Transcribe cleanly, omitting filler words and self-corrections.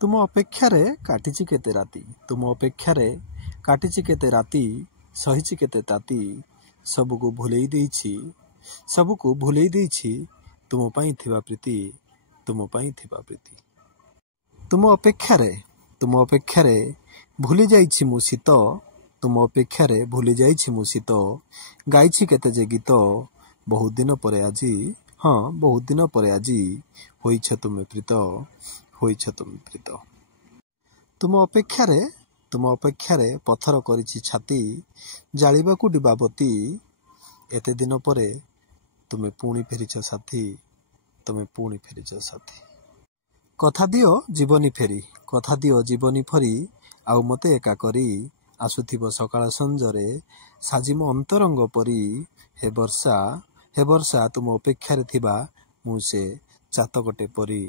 तुम अपेक्षारे काटिची केते राती तुम अपेक्षारे काटिची केते राती सहिची केते ताती सबको भूलेई देइछि तुम पाई थिबा प्रीति तुम अपेक्षारे भूली जाइछि मु शीत तुम अपेक्षारे भूली जाइछि मु शीत गाइछि केते जे गीत बहुत दिन परे आजी बहुत दिन परे आजी होइछ तुमे प्रीत तुम अपेक्षारे पथर करिछि छाती जालिबाकू डिबाबती एते दिन परे तुमे पुणी फेरिछ साथी कथा दियो जीवनी फेरी आउ मते एका करी आसुथिबो सकाळ संजरे साजिम अंतरंग परी हे वर्षा तुम अपेक्षारे थिबा मु से चातकटे परी